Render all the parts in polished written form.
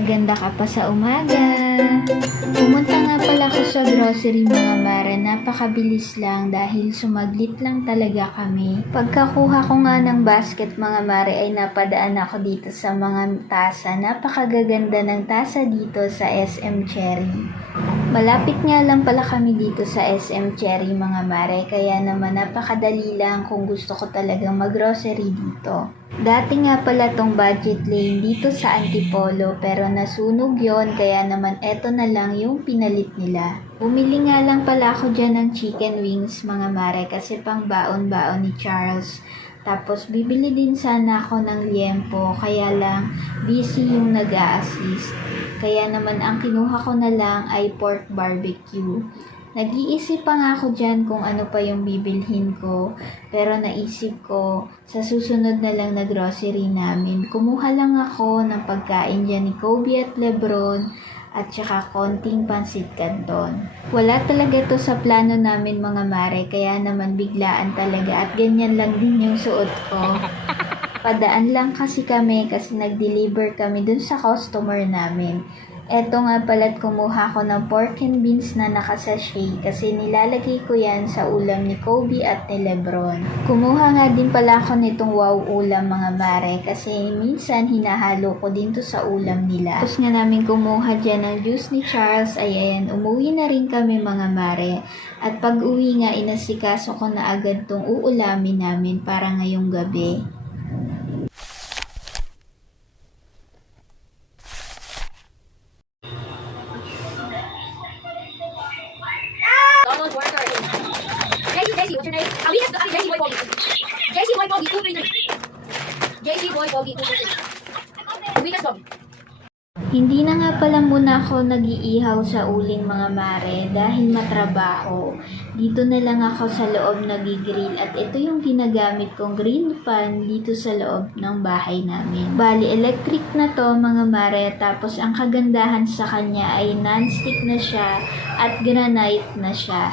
Maganda ka pa sa umaga. Pumunta nga pala ako sa grocery mga mare. Napakabilis lang dahil sumaglit lang talaga kami. Pagkakuha ko nga ng basket mga mare ay napadaan ako dito sa mga tasa. Napakagaganda ng tasa dito sa SM Cherry. Malapit nga lang pala kami dito sa SM Cherry mga mare, kaya naman napakadali lang kung gusto ko talagang mag-grocery dito. Dati nga pala tong budget lane dito sa Antipolo pero nasunog yon, kaya naman eto na lang yung pinalit nila. Bumili nga lang pala ako dyan ng chicken wings mga mare kasi pang baon-baon ni Charles. Tapos bibili din sana ako ng liempo, kaya lang busy yung nag-a-assist. Kaya naman ang kinuha ko na lang ay pork barbecue. Nag-iisip pa nga ako dyan kung ano pa yung bibilhin ko. Pero naisip ko, sa susunod na lang na grocery namin, kumuha lang ako ng pagkain dyan ni Kobe at Lebron at saka konting pansit canton. Wala talaga to sa plano namin mga mare, kaya naman biglaan talaga at ganyan lang din yung suot ko. Padaan lang kasi kami kasi nag-deliver kami dun sa customer namin. Eto nga pala't kumuha ko ng pork and beans na nakasachet kasi nilalagay ko yan sa ulam ni Kobe at ni Lebron. Kumuha nga din pala ako nitong wow ulam mga mare kasi minsan hinahalo ko din to sa ulam nila. Tapos nga namin kumuha dyan ng juice ni Charles, ayan, umuwi na rin kami mga mare. At pag uwi nga inasikaso ko na agad tong uulamin namin para ngayong gabi. Donald Worker. JC, what's your name? We have JC Boy Pogi. JC Boy Pogi 233. JC Boy Pogi 233. Weakest dog. Hindi na nga pala muna ako nag-iihaw sa uling mga mare dahil matrabaho. Dito na lang ako sa loob nag-grill at ito yung ginagamit kong grill pan dito sa loob ng bahay namin. Bali, electric na to mga mare, tapos ang kagandahan sa kanya ay non-stick na siya at granite na siya.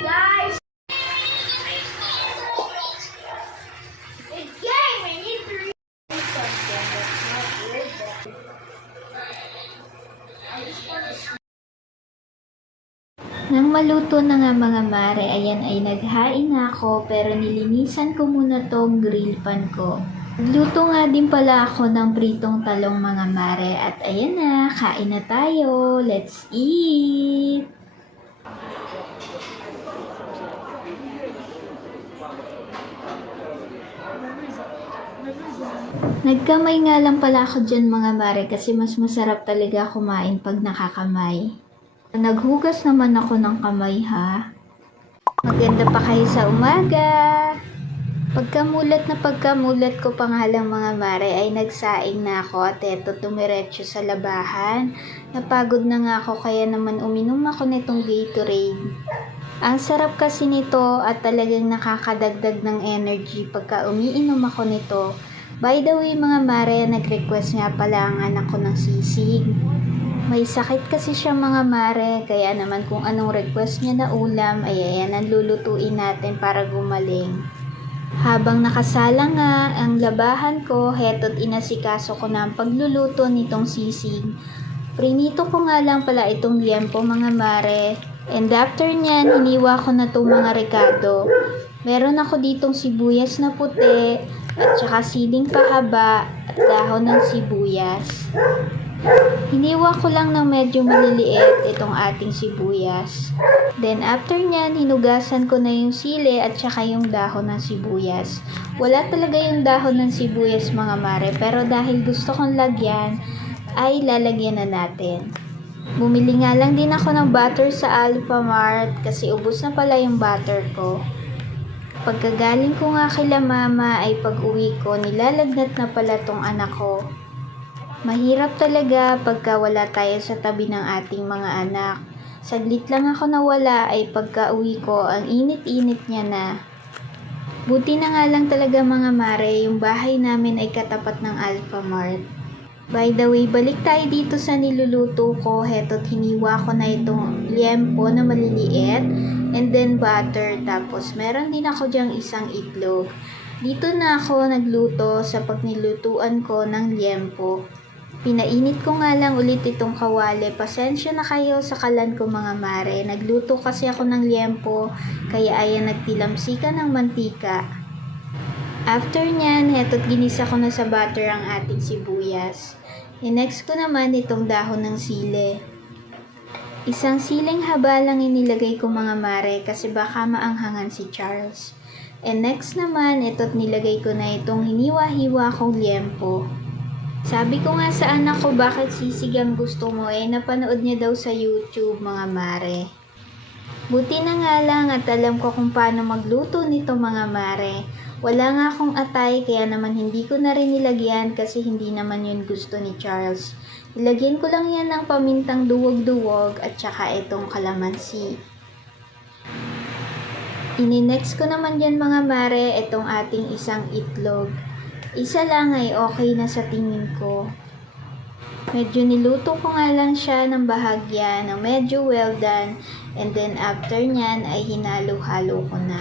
Guys! Nang maluto na nga mga mare, ayan ay naghain na ako pero nilinisan ko muna tong grill pan ko. Nagluto nga din pala ako ng pritong talong mga mare at ayan na, kain na tayo. Let's eat! Nagkamay nga lang pala ako dyan mga mare kasi mas masarap talaga kumain pag nakakamay. Naghugas naman ako ng kamay ha. Maganda pa kayo sa umaga. Pagkamulat ko pa nga lang mga mare ay nagsaing na ako at eto tumiretso sa labahan. Napagod na nga ako kaya naman uminom ako nitong Gatorade. Ang sarap kasi nito at talagang nakakadagdag ng energy pagka umiinom ako nito. By the way mga mare, nag-request nga pala ang anak ko ng sisig. May sakit kasi siya mga mare, kaya naman kung anong request niya na ulam, ay ayan ang lulutuin natin para gumaling. Habang nakasala nga ang labahan ko, heto't inasikaso ko na ang pagluluto nitong sisig. Prinito ko nga lang pala itong liempo mga mare, and after nyan, hiniwa ko na itong mga rekado. Meron ako ditong sibuyas na puti, at saka siling pahaba, at dahon ng sibuyas. Hiniwa ko lang ng medyo maliliit itong ating sibuyas. Then after nyan, hinugasan ko na yung sili at saka yung dahon ng sibuyas. Wala talaga yung dahon ng sibuyas mga mare, pero dahil gusto kong lagyan, ay lalagyan na natin. Bumili nga lang din ako ng butter sa Alfamart kasi ubos na pala yung butter ko. Pagkagaling ko nga kila mama ay pag-uwi ko, nilalagnat na pala tong anak ko. Mahirap talaga pagka wala tayo sa tabi ng ating mga anak. Saglit lang ako nawala ay pagka uwi ko, ang init-init niya na. Buti na nga lang talaga mga mare, yung bahay namin ay katapat ng Alfamart. By the way, balik tayo dito sa niluluto ko. Heto't hiniwa ko na itong liempo na maliliit and then butter. Tapos meron din ako dyang isang itlog. Dito na ako nagluto sa pagnilutuan ko ng liempo. Pinainit ko nga lang ulit itong kawali. Pasensya na kayo sa kalan ko mga mare. Nagluto kasi ako ng liempo, kaya ayan nagtilamsika ng mantika. After nyan, heto't ginisa ko na sa butter ang ating sibuyas. Next ko naman itong dahon ng sili. Isang siling haba lang inilagay ko mga mare kasi baka maanghangan si Charles. And next naman, ito't nilagay ko na itong hiniwa-hiwa kong liempo. Sabi ko nga sa anak ko bakit sisig ang gusto mo napanood niya daw sa YouTube mga mare. Buti na nga lang at alam ko kung paano magluto nito mga mare. Wala nga akong atay kaya naman hindi ko na rin nilagyan kasi hindi naman yun gusto ni Charles. Ilagyan ko lang yan ng pamintang duwag-duwag at saka itong kalamansi. Ini-next ko naman dyan mga mare itong ating isang itlog. Isa lang ay okay na sa tingin ko. Medyo niluto ko nga lang siya ng bahagya ng medyo well done and then after nyan ay hinalo-halo ko na.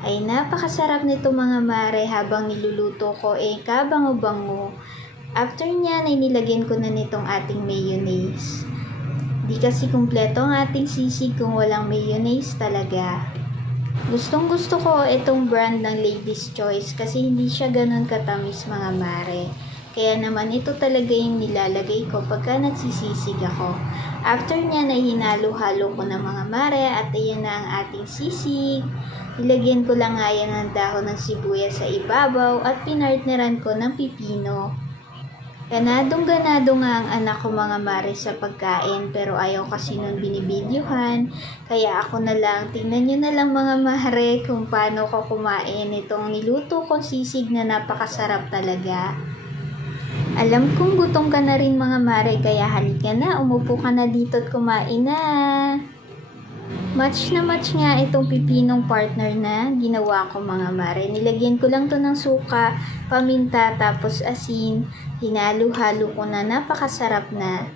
Ay napakasarap nito mga mare habang niluluto ko kabango-bango. After nyan ay nilagyan ko na nitong ating mayonnaise. Di kasi kumpleto ang ating sisig kung walang mayonnaise talaga. Gustong gusto ko itong brand ng Lady's Choice kasi hindi siya ganun katamis mga mare. Kaya naman ito talaga yung nilalagay ko pagka nagsisisig ako. After nyan ay hinalo-halo ko na mga mare at ayan na ang ating sisig. Ilagyan ko lang nga yan ng dahon ng sibuyas sa ibabaw at pinartneran ko ng pipino. Ganadong-ganado nga ang anak ko mga mare sa pagkain pero ayaw kasi nun binibidyohan. Kaya ako na lang, tingnan nyo na lang mga mare kung paano ko kumain itong niluto kong sisig na napakasarap talaga. Alam kong gutom ka na rin mga mare kaya halika na, umupo ka na dito at kumain na. Match na match nga itong pipinong partner na ginawa ko mga mare. Nilagyan ko lang to ng suka, paminta, tapos asin. Hinalo-halo ko na napakasarap na.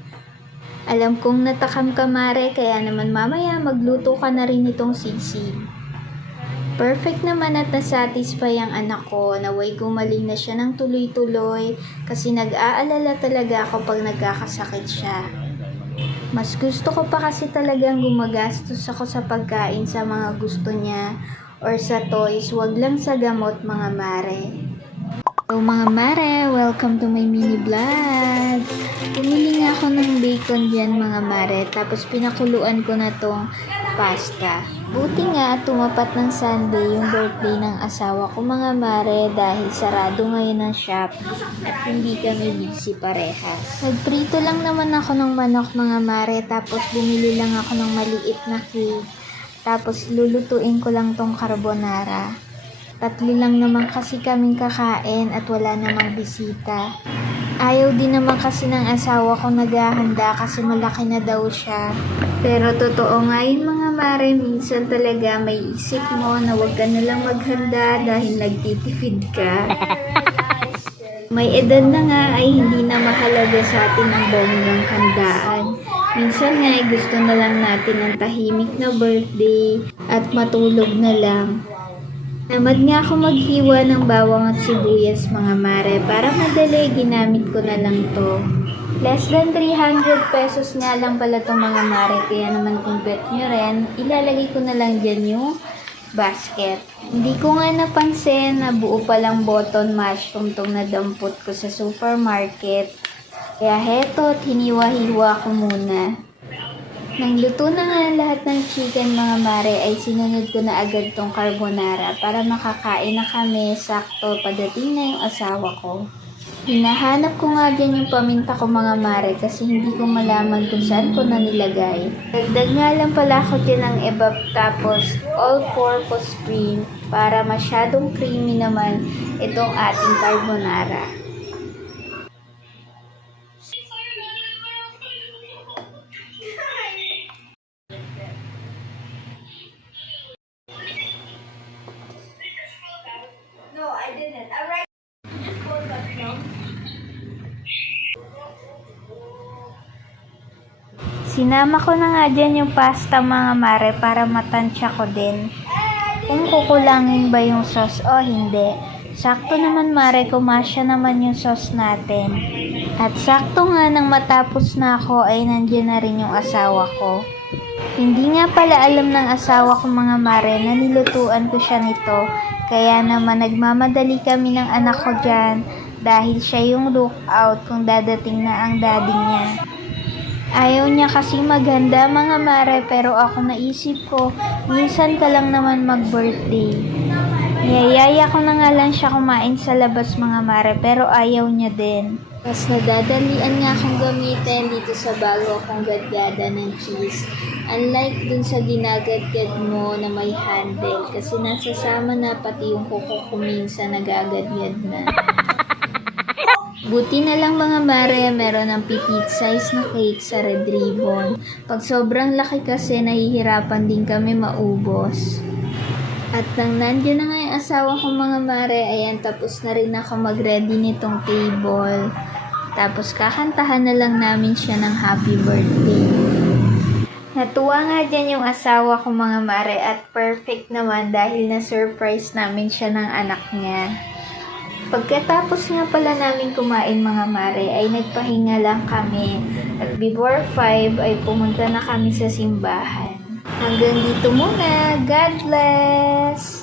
Alam kong natakam ka mare, kaya naman mamaya magluto ka na rin itong sisig. Perfect naman at nasatisfy ang anak ko. Naway gumaling na siya ng tuloy-tuloy kasi nag-aalala talaga ako pag nagkakasakit siya. Mas gusto ko pa kasi talagang gumagastos ako sa pagkain sa mga gusto niya or sa toys, wag lang sa gamot mga mare. So mga mare, welcome to my mini vlog. Pumili nga ako ng bacon dyan mga mare, tapos pinakuluan ko na tong pasta. Buti nga at tumapat ng Sunday yung birthday ng asawa ko mga mare dahil sarado ngayon ang shop at hindi kami busy parehas. Nagprito lang naman ako ng manok mga mare tapos bumili lang ako ng maliit na cake. Tapos lulutuin ko lang tong carbonara. 3 lang naman kasi kaming kakain at wala namang bisita. Ayaw din naman kasi ng asawa ko naghahanda kasi malaki na daw siya. Pero totoo nga yun mga mare, minsan talaga may isip mo na wag ka na lang maghanda dahil nagtitipid ka. May edad na nga ay hindi na mahalaga sa atin ang bonggang handaan. Minsan nga ay gusto na lang natin ng tahimik na birthday at matulog na lang. Namad nga ako maghiwa ng bawang at sibuyas mga mare para madali ginamit ko na lang to. Less than 300 pesos nga lang pala itong mga mare kaya naman kung bet nyo rin, ilalagay ko na lang dyan yung basket. Hindi ko nga napansin na buo palang button mushroom tong nadampot ko sa supermarket. Kaya heto, hiniwa-hiwa ko muna. Nang luto na nga lahat ng chicken mga mare ay sinunod ko na agad tong carbonara para makakain na kami sakto padating na yung asawa ko. Hinahanap ko nga dyan yung paminta ko mga mare kasi hindi ko malaman kung saan ko na nilagay. Dagdag nga lang pala ako dyan ng evap tapos all-purpose cream para masyadong creamy naman itong ating carbonara. No, I didn't. Alright. Sinama ko na nga dyan yung pasta mga mare para matansya ko din. Kung kukulangin ba yung sauce o hindi. Sakto naman mare, kumasya naman yung sauce natin. At sakto nga nang matapos na ako ay nandiyan na rin yung asawa ko. Hindi nga pala alam ng asawa ko mga mare na nilutuan ko siya nito. Kaya naman nagmamadali kami ng anak ko dyan dahil siya yung lookout kung dadating na ang daddy niya. Ayaw niya kasi maganda mga mare, pero ako naisip ko, minsan ka lang naman mag-birthday. Niyayaya ko na nga lang siya kumain sa labas mga mare, pero ayaw niya din. Mas nadadalian nga akong gamitin dito sa bago akong gadgada ng cheese. Unlike dun sa ginagadgad mo na may handle, kasi nasasama na pati yung kuko ko minsan nagagadgad na. Buti na lang mga mare, meron ng petite size na cake sa Red Ribbon. Pag sobrang laki kasi, nahihirapan din kami maubos. At nang nandiyan na nga yung asawa ko mga mare, ayan, tapos na rin ako mag-ready nitong table. Tapos kakantahan na lang namin siya ng happy birthday. Natuwa nga dyan yung asawa ko mga mare at perfect naman dahil na-surprise namin siya ng anak niya. Pagkatapos nga pala namin kumain mga mare ay nagpahinga lang kami at before 5 ay pumunta na kami sa simbahan. Hanggang dito muna. God bless!